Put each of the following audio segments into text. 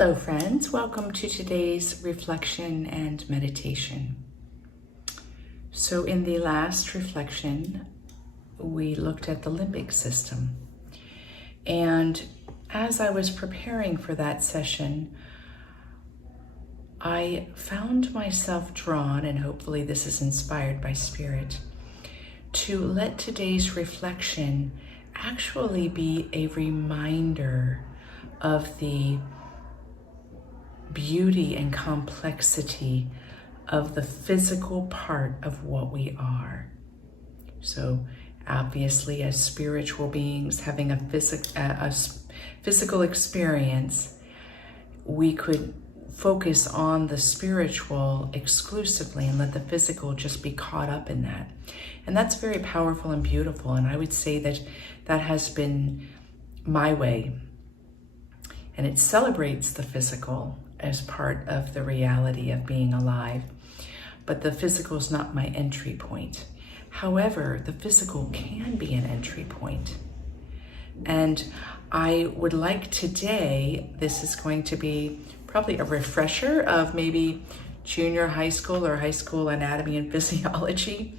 Hello friends, welcome to today's reflection and meditation. So in the last reflection, we looked at the limbic system. And as I was preparing for that session, I found myself drawn, and hopefully this is inspired by Spirit, to let today's reflection actually be a reminder of the beauty and complexity of the physical part of what we are. So obviously, as spiritual beings having a physical experience, we could focus on the spiritual exclusively and let the physical just be caught up in that. And that's very powerful and beautiful. And I would say that that has been my way. And it celebrates the physical as part of the reality of being alive. But the physical is not my entry point. However, the physical can be an entry point. And I would like today, this is going to be probably a refresher of maybe junior high school or high school anatomy and physiology.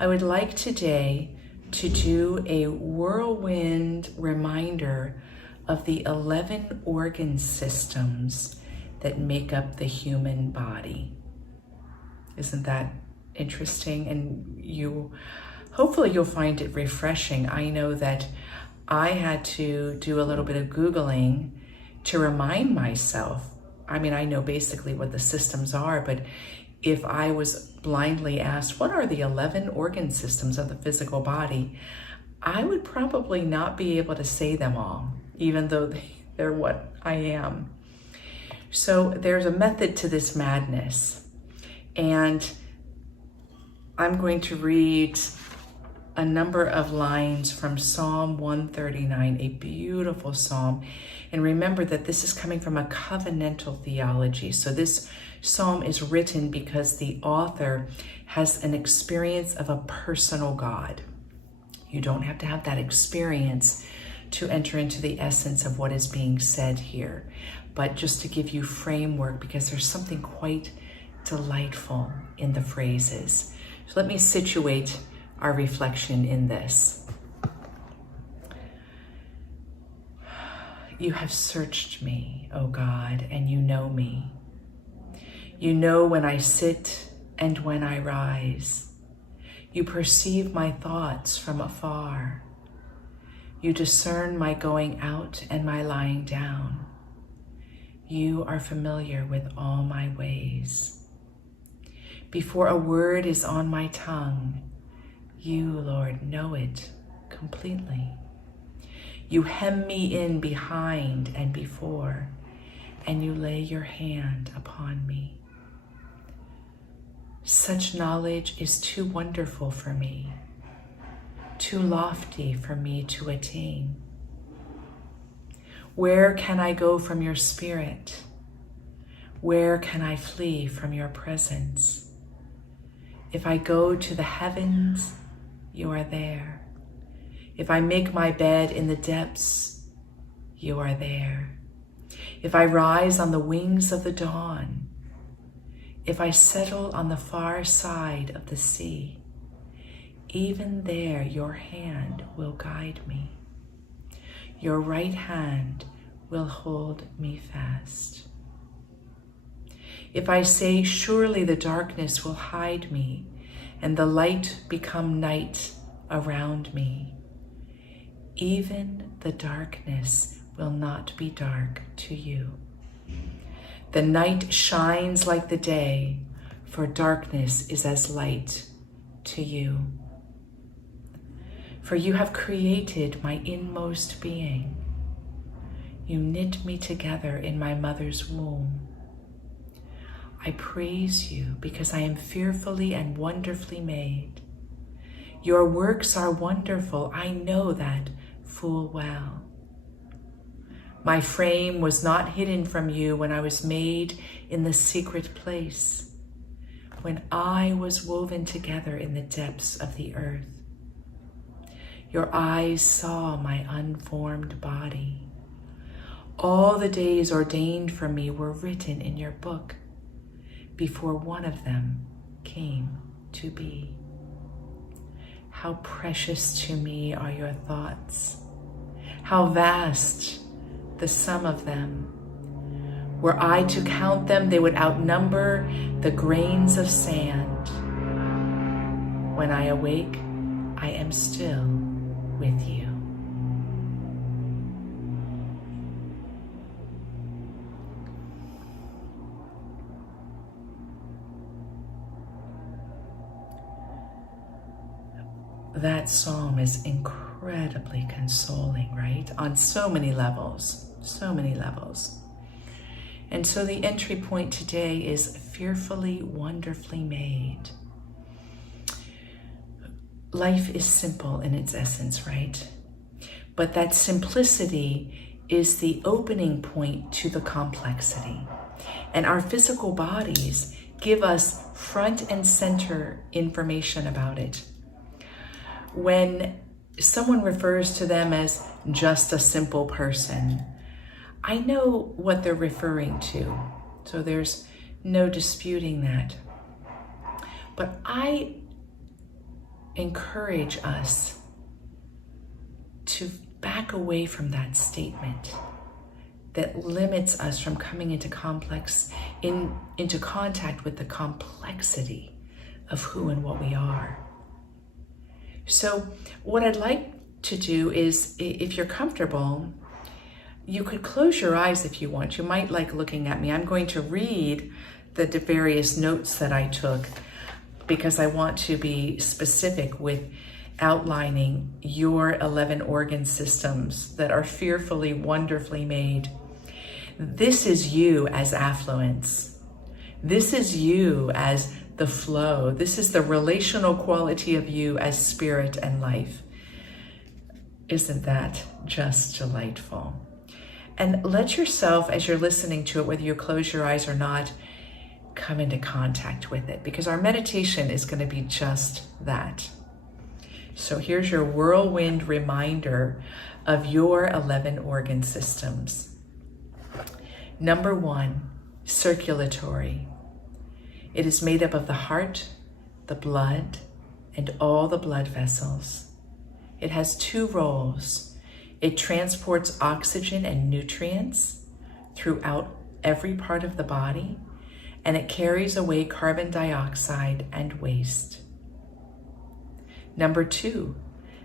I would like today to do a whirlwind reminder of the 11 organ systems that make up the human body. Isn't that interesting? And hopefully you'll find it refreshing. I know that I had to do a little bit of Googling to remind myself. I mean, I know basically what the systems are, but if I was blindly asked, what are the 11 organ systems of the physical body? I would probably not be able to say them all, even though they're what I am. So there's a method to this madness. And I'm going to read a number of lines from Psalm 139, a beautiful psalm. And remember that this is coming from a covenantal theology. So this psalm is written because the author has an experience of a personal God. You don't have to have that experience to enter into the essence of what is being said here. But just to give you framework, because there's something quite delightful in the phrases. So let me situate our reflection in this. You have searched me, O God, and you know me. You know when I sit and when I rise. You perceive my thoughts from afar. You discern my going out and my lying down. You are familiar with all my ways. Before a word is on my tongue, you, Lord, know it completely. You hem me in behind and before, and you lay your hand upon me. Such knowledge is too wonderful for me, too lofty for me to attain. Where can I go from your spirit? Where can I flee from your presence? If I go to the heavens, you are there. If I make my bed in the depths, you are there. If I rise on the wings of the dawn, if I settle on the far side of the sea, even there your hand will guide me. Your right hand will hold me fast. If I say, surely the darkness will hide me, and the light become night around me, even the darkness will not be dark to you. The night shines like the day, for darkness is as light to you. For you have created my inmost being. You knit me together in my mother's womb. I praise you because I am fearfully and wonderfully made. Your works are wonderful, I know that full well. My frame was not hidden from you when I was made in the secret place, when I was woven together in the depths of the earth. Your eyes saw my unformed body. All the days ordained for me were written in your book before one of them came to be. How precious to me are your thoughts. How vast the sum of them. Were I to count them, they would outnumber the grains of sand. When I awake, I am still with you. That psalm is incredibly consoling, right? On so many levels, so many levels. And so the entry point today is fearfully, wonderfully made. Life is simple in its essence, right? But that simplicity is the opening point to the complexity. And our physical bodies give us front and center information about it. When someone refers to them as just a simple person, I know what they're referring to, so there's no disputing that. But I encourage us to back away from that statement that limits us from coming into contact with the complexity of who and what we are. So what I'd like to do is, if you're comfortable, you could close your eyes if you want. You might like looking at me. I'm going to read the various notes that I took because I want to be specific with outlining your 11 organ systems that are fearfully, wonderfully made. This is you as affluence. This is you as the flow. This is the relational quality of you as spirit and life. Isn't that just delightful? And let yourself, as you're listening to it, whether you close your eyes or not, come into contact with it, because our meditation is going to be just that. So here's your whirlwind reminder of your 11 organ systems. Number 1, circulatory. It is made up of the heart, the blood, and all the blood vessels. It has 2 roles. It transports oxygen and nutrients throughout every part of the body, and it carries away carbon dioxide and waste. Number 2,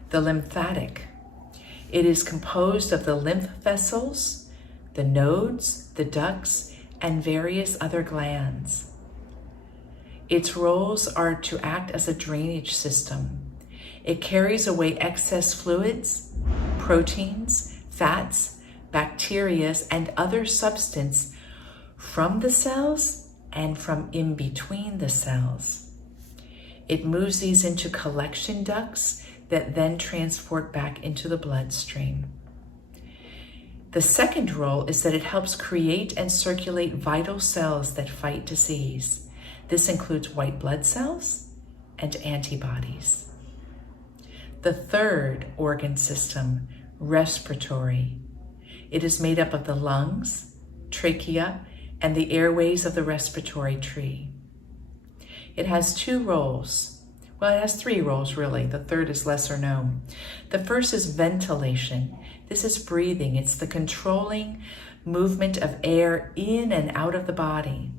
the lymphatic. It is composed of the lymph vessels, the nodes, the ducts, and various other glands. Its roles are to act as a drainage system. It carries away excess fluids, proteins, fats, bacteria, and other substance from the cells and from in between the cells. It moves these into collection ducts that then transport back into the bloodstream. The second role is that it helps create and circulate vital cells that fight disease. This includes white blood cells and antibodies. The third organ system, respiratory. It is made up of the lungs, trachea, and the airways of the respiratory tree. It has 2 roles. Well, it has 3 roles, really. The third is lesser known. The first is ventilation. This is breathing. It's the controlling movement of air in and out of the body.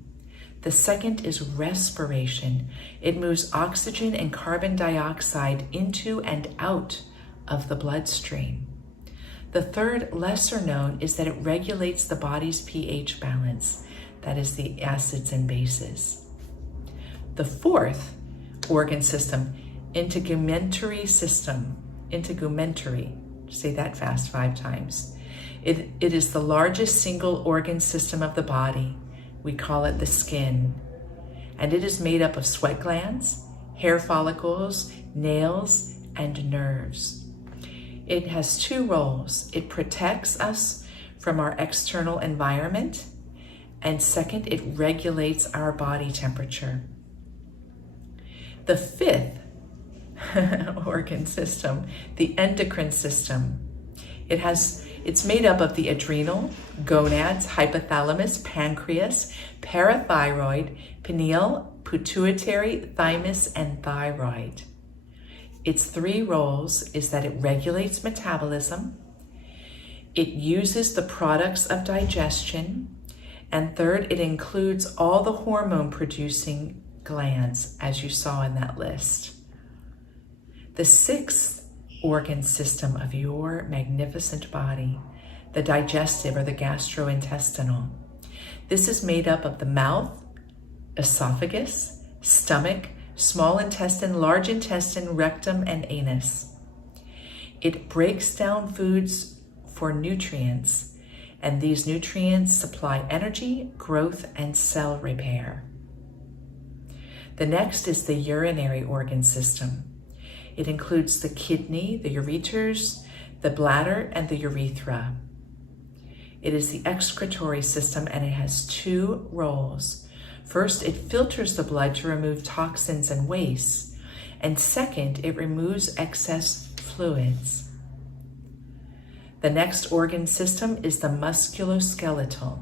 The second is respiration. It moves oxygen and carbon dioxide into and out of the bloodstream. The third, lesser known, is that it regulates the body's pH balance. That is the acids and bases. The fourth organ system, integumentary system. Integumentary, say that fast 5 times. It is the largest single organ system of the body. We call it the skin. And it is made up of sweat glands, hair follicles, nails, and nerves. It has 2 roles. It protects us from our external environment, and second, it regulates our body temperature. The 5th organ system, the endocrine system. It has It's made up of the adrenal, gonads, hypothalamus, pancreas, parathyroid, pineal, pituitary, thymus, and thyroid. Its three roles is that it regulates metabolism, it uses the products of digestion, and third, it includes all the hormone-producing glands, as you saw in that list. The sixth organ system of your magnificent body, the digestive or the gastrointestinal. This is made up of the mouth, esophagus, stomach, small intestine, large intestine, rectum, and anus. It breaks down foods for nutrients, and these nutrients supply energy, growth, and cell repair. The next is the urinary organ system. It includes the kidney, the ureters, the bladder, and the urethra. It is the excretory system, and it has two roles. First, it filters the blood to remove toxins and waste, and second, it removes excess fluids. The next organ system is the musculoskeletal.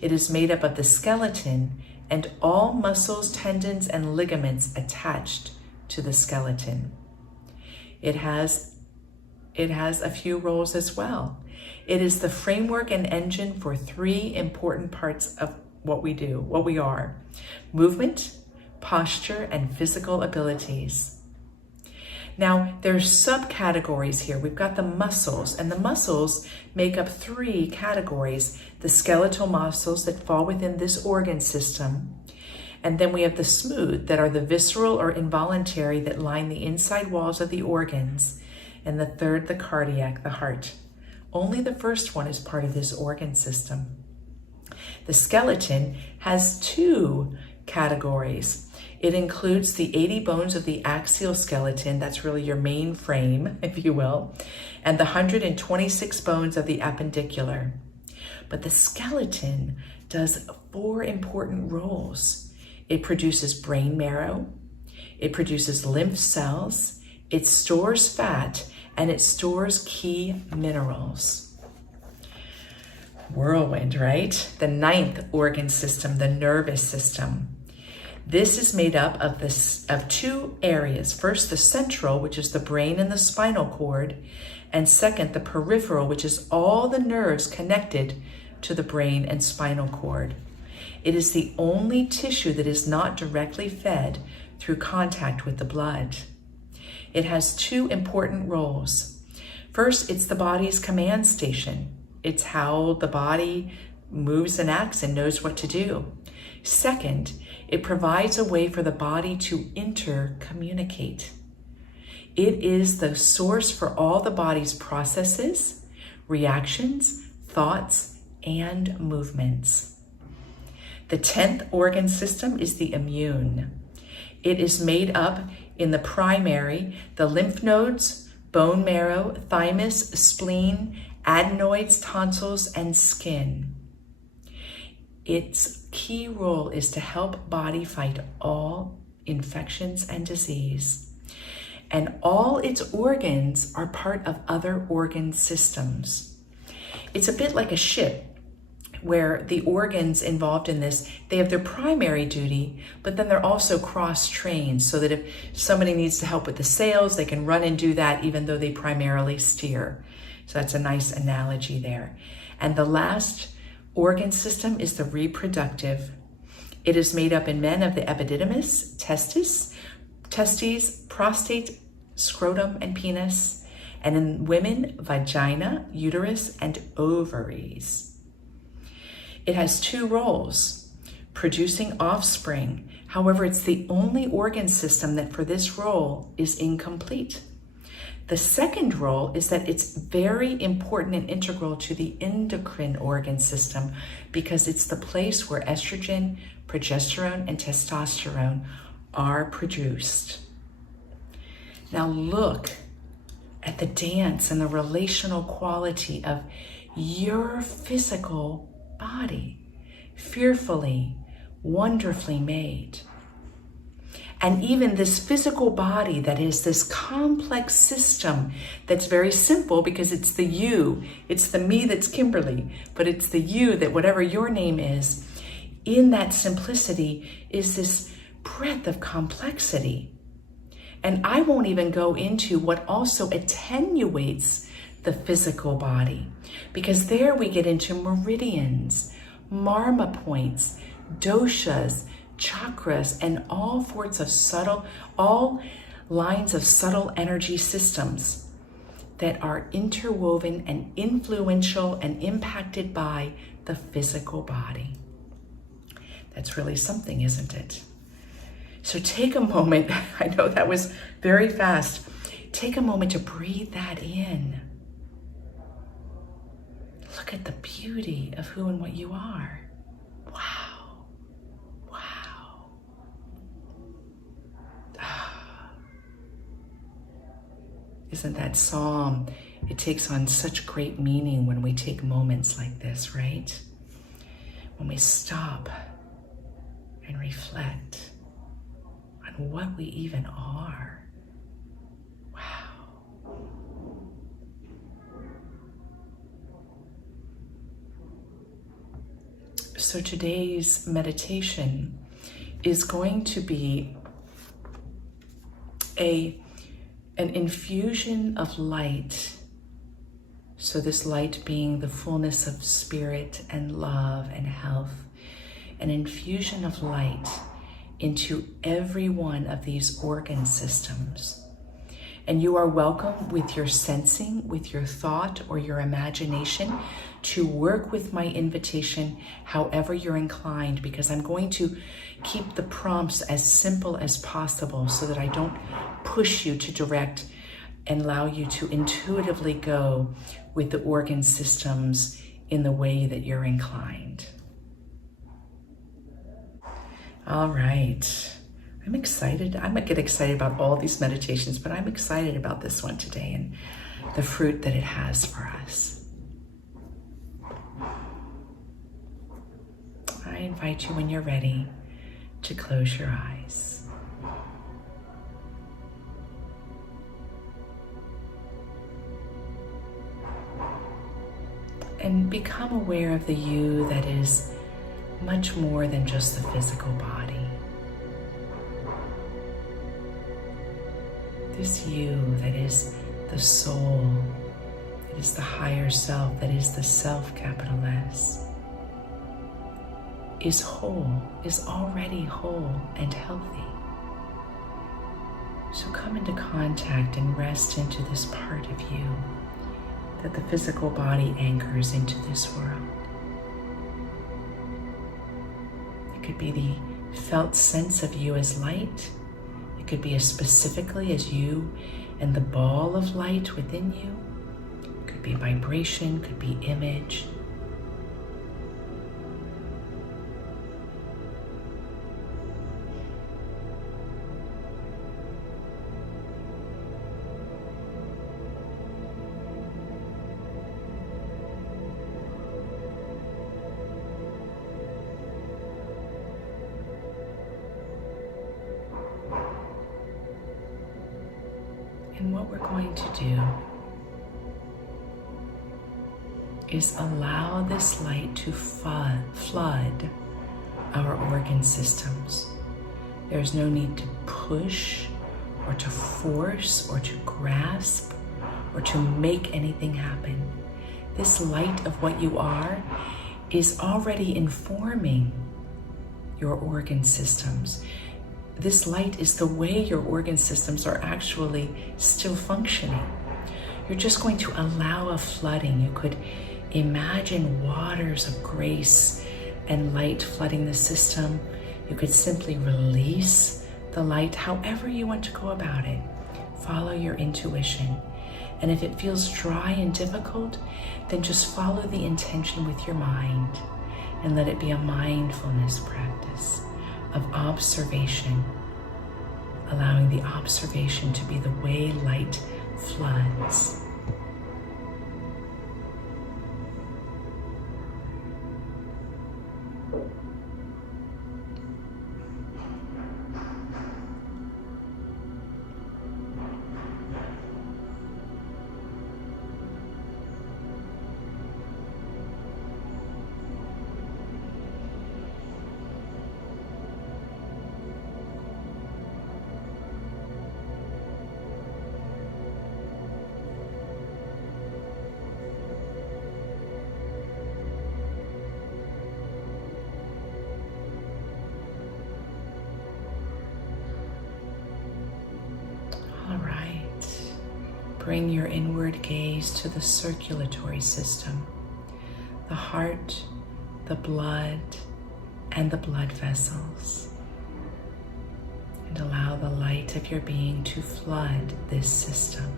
It is made up of the skeleton and all muscles, tendons, and ligaments attached to the skeleton. It has a few roles as well. It is the framework and engine for three important parts of what we do, what we are: movement, posture, and physical abilities. Now, there's subcategories here. We've got the muscles, and the muscles make up three categories: the skeletal muscles that fall within this organ system, and then we have the smooth, that are the visceral or involuntary, that line the inside walls of the organs, and the third, the cardiac, the heart. Only the first one is part of this organ system. The skeleton has two categories. It includes the 80 bones of the axial skeleton, that's really your main frame, if you will, and the 126 bones of the appendicular. But the skeleton does four important roles. It produces brain marrow, it produces lymph cells, it stores fat, and it stores key minerals. Whirlwind, right? The ninth organ system, the nervous system. This is made up of two areas. First, the central, which is the brain and the spinal cord, and second, the peripheral, which is all the nerves connected to the brain and spinal cord. It is the only tissue that is not directly fed through contact with the blood. It has two important roles. First, it's the body's command station. It's how the body moves and acts and knows what to do. Second, it provides a way for the body to intercommunicate. It is the source for all the body's processes, reactions, thoughts, and movements. The 10th organ system is the immune. It is made up in the primary, the lymph nodes, bone marrow, thymus, spleen, adenoids, tonsils, and skin. Its key role is to help body fight all infections and disease. And all its organs are part of other organ systems. It's a bit like a ship where the organs involved in this, they have their primary duty, but then they're also cross-trained so that if somebody needs to help with the sails, they can run and do that even though they primarily steer. So that's a nice analogy there. And the last organ system is the reproductive. It is made up in men of the epididymis, testes, prostate, scrotum, and penis, and in women, vagina, uterus, and ovaries. It has two roles: producing offspring. However, it's the only organ system that for this role is incomplete. The second role is that it's very important and integral to the endocrine organ system because it's the place where estrogen, progesterone, and testosterone are produced. Now look at the dance and the relational quality of your physical body, fearfully, wonderfully made. And even this physical body that is this complex system that's very simple because it's the you, it's the me that's Kimberly, but it's the you that whatever your name is, in that simplicity is this breadth of complexity. And I won't even go into what also attenuates the physical body, because there we get into meridians, marma points, doshas, chakras, and all lines of subtle energy systems that are interwoven and influential and impacted by the physical body. That's really something, isn't it? So take a moment. I know that was very fast. Take a moment to breathe that in. Look at the beauty of who and what you are. Wow. Wow. Isn't that psalm? It takes on such great meaning when we take moments like this, right? When we stop and reflect on what we even are. Wow. So today's meditation is going to be an infusion of light. So this light being the fullness of spirit and love and health, an infusion of light into every one of these organ systems. And you are welcome with your sensing, with your thought or your imagination to work with my invitation however you're inclined, because I'm going to keep the prompts as simple as possible so that I don't push you to direct and allow you to intuitively go with the organ systems in the way that you're inclined. All right. I'm excited. I might get excited about all these meditations, but I'm excited about this one today and the fruit that it has for us. I invite you, when you're ready, to close your eyes. And become aware of the you that is much more than just the physical body. This you that is the soul, that is the higher self, that is the self, capital S, is whole, is already whole and healthy. So come into contact and rest into this part of you that the physical body anchors into this world. It could be the felt sense of you as light. It could be as specifically as you and the ball of light within you. It could be vibration, could be image. And what we're going to do is allow this light to flood our organ systems. There's no need to push or to force or to grasp or to make anything happen. This light of what you are is already informing your organ systems. This light is the way your organ systems are actually still functioning. You're just going to allow a flooding. You could imagine waters of grace and light flooding the system. You could simply release the light however you want to go about it. Follow your intuition. And if it feels dry and difficult, then just follow the intention with your mind and let it be a mindfulness practice of observation, allowing the observation to be the way light floods. bring your inward gaze to the circulatory system, the heart, the blood, and the blood vessels. And allow the light of your being to flood this system.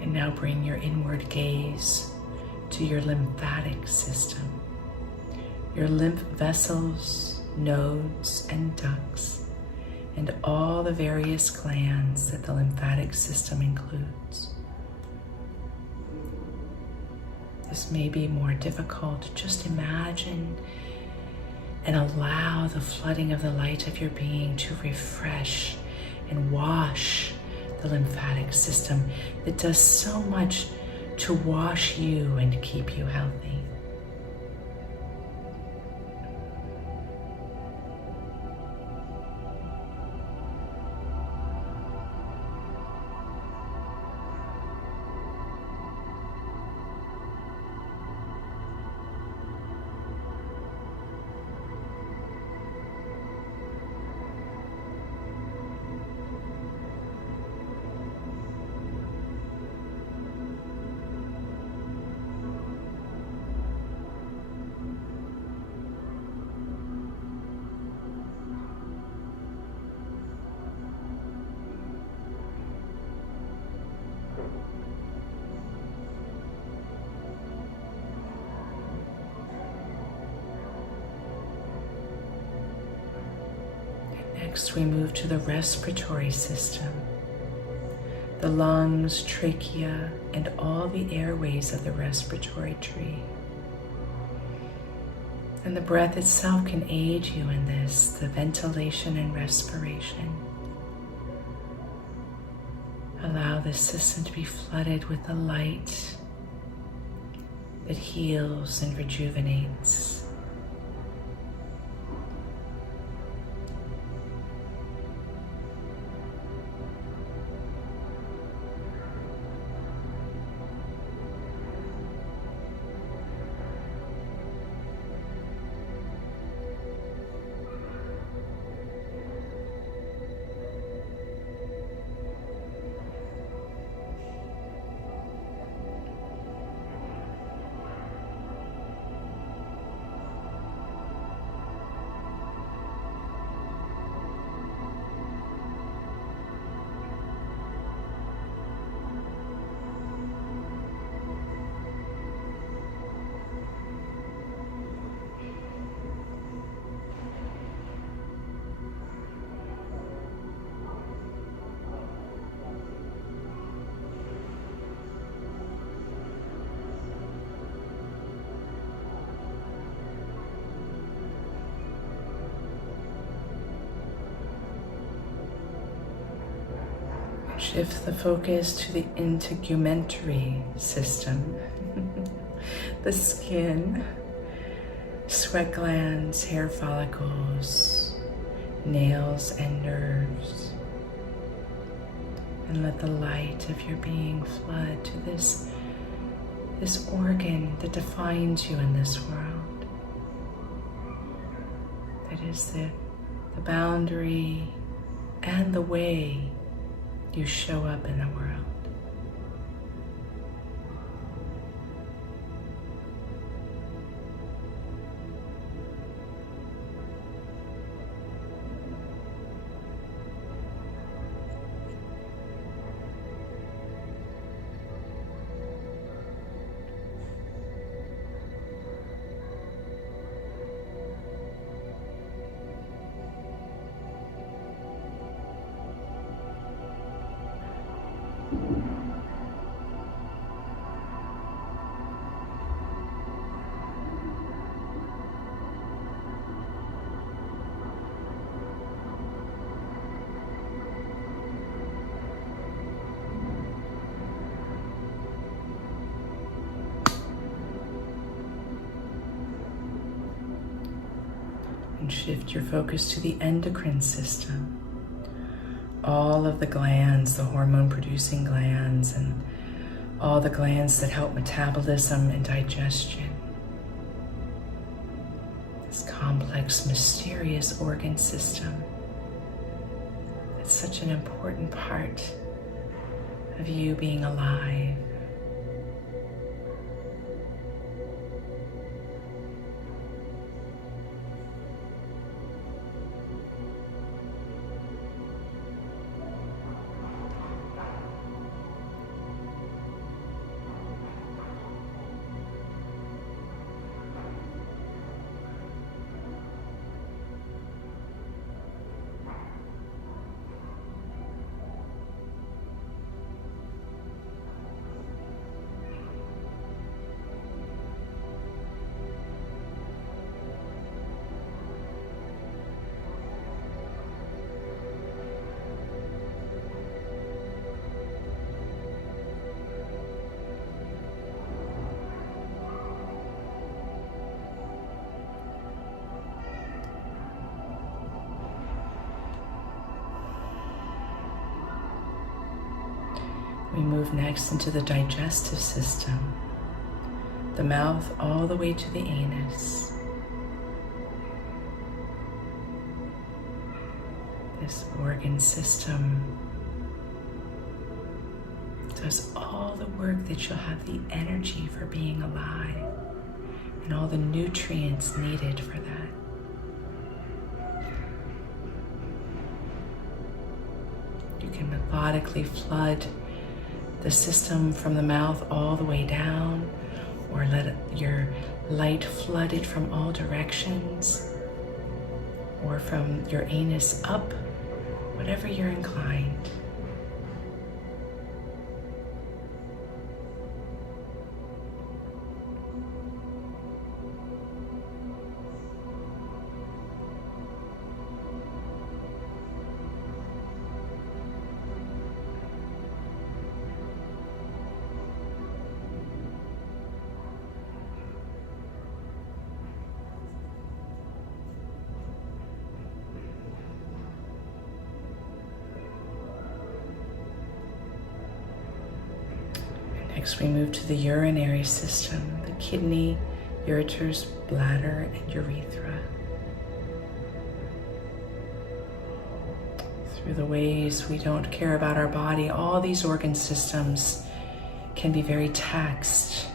And now bring your inward gaze to your lymphatic system, your lymph vessels, nodes, and ducts, and all the various glands that the lymphatic system includes. This may be more difficult. Just imagine and allow the flooding of the light of your being to refresh and wash the lymphatic system that does so much to wash you and keep you healthy. Next, we move to the respiratory system, the lungs, trachea, and all the airways of the respiratory tree. And the breath itself can aid you in this, the ventilation and respiration. Allow this system to be flooded with the light that heals and rejuvenates. Shift the focus to the integumentary system, the skin, sweat glands, hair follicles, nails, and nerves. And let the light of your being flood to this organ that defines you in this world. It is the boundary and the way you show up in the world. And shift your focus to the endocrine system. All of the glands, the hormone-producing glands, and all the glands that help metabolism and digestion. This complex, mysterious organ system. It's such an important part of you being alive. We move next into the digestive system, the mouth all the way to the anus. This organ system does all the work that you'll have the energy for being alive and all the nutrients needed for that. You can methodically flood the system from the mouth all the way down, or let your light flood it from all directions, or from your anus up, whatever you're inclined. Next, we move to the urinary system, the kidney, ureters, bladder, and urethra. Through the ways we don't care about our body, all these organ systems can be very taxed.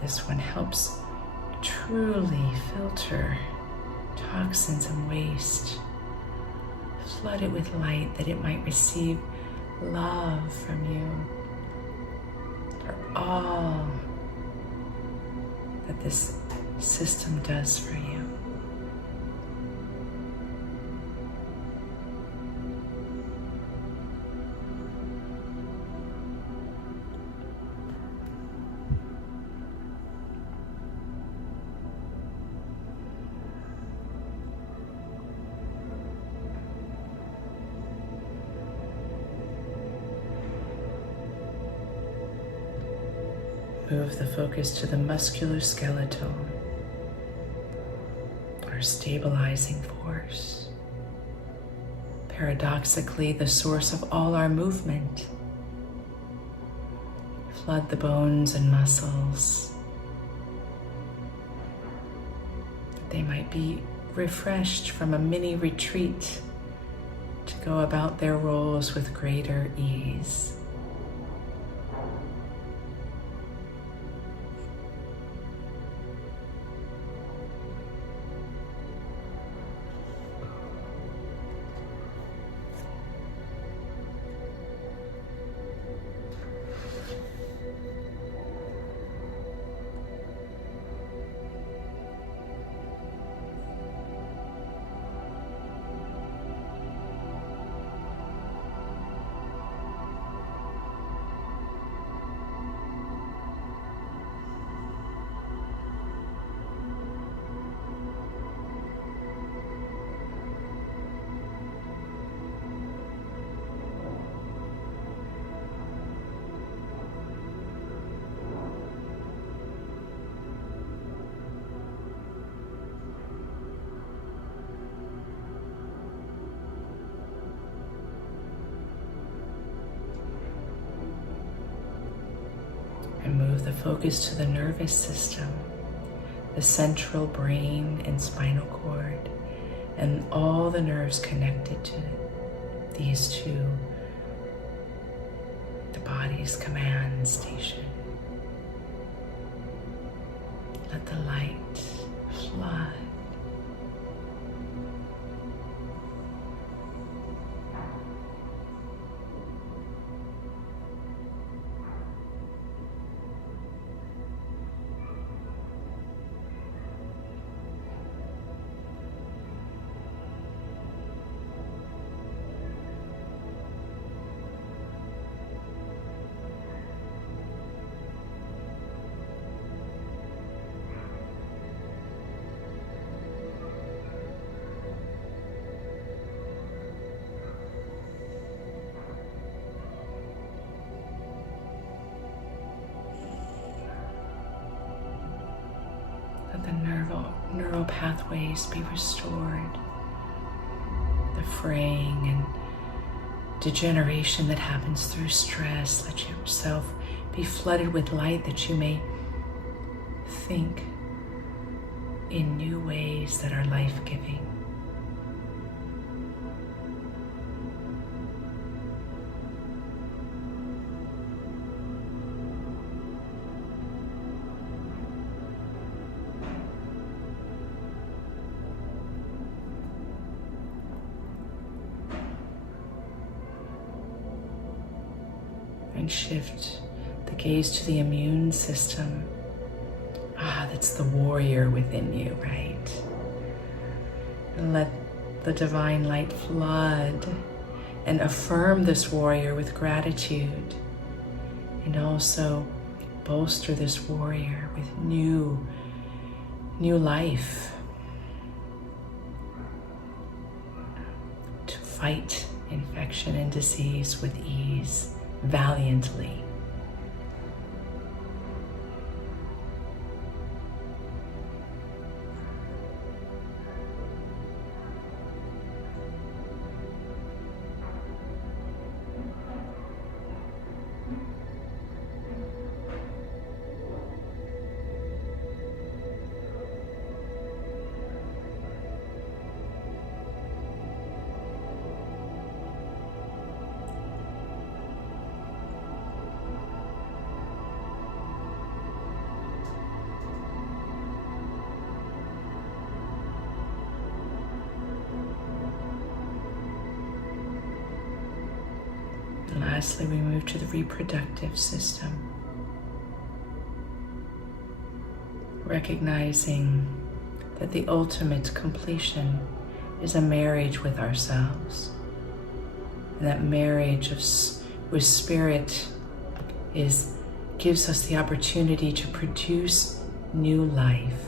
This one helps truly filter toxins and waste. Flood it with light that it might receive love from you. For all that this system does for you. Move the focus to the musculoskeletal, our stabilizing force. Paradoxically, the source of all our movement. Flood the bones and muscles, that they might be refreshed from a mini retreat to go about their roles with greater ease. And move the focus to the nervous system, the central brain and spinal cord, and all the nerves connected to these two, the body's command station. Let the light flood. Let the neural pathways be restored. The fraying and degeneration that happens through stress, let yourself be flooded with light that you may think in new ways that are life-giving. And shift the gaze to the immune system. That's the warrior within you, right? And let the divine light flood and affirm this warrior with gratitude, and also bolster this warrior with new life to fight infection and disease with ease, valiantly. And lastly, we move to the reproductive system, recognizing that the ultimate completion is a marriage with ourselves. And that marriage with spirit gives us the opportunity to produce new life.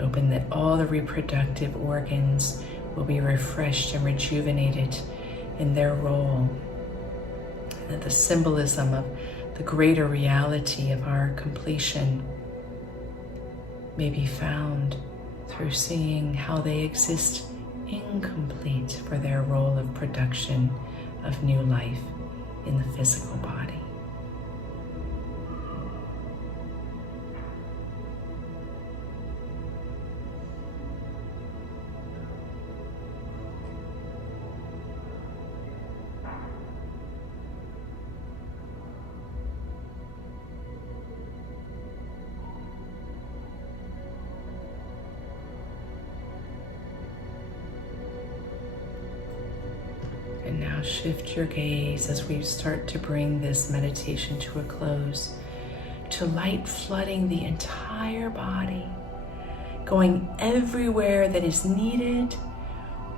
Open that all the reproductive organs will be refreshed and rejuvenated in their role. And that the symbolism of the greater reality of our completion may be found through seeing how they exist incomplete for their role of production of new life in the physical body. And now shift your gaze as we start to bring this meditation to a close, to light flooding the entire body, going everywhere that is needed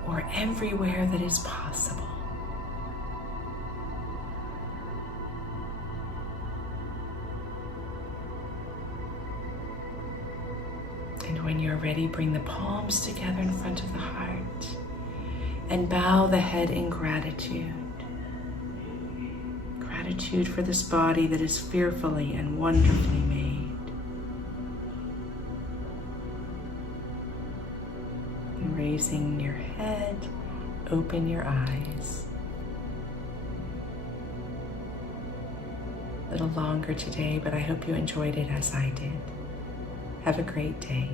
or everywhere that is possible. And when you're ready, bring the palms together in front of the heart and bow the head in gratitude. Gratitude for this body that is fearfully and wonderfully made. And raising your head, open your eyes. A little longer today, but I hope you enjoyed it as I did. Have a great day.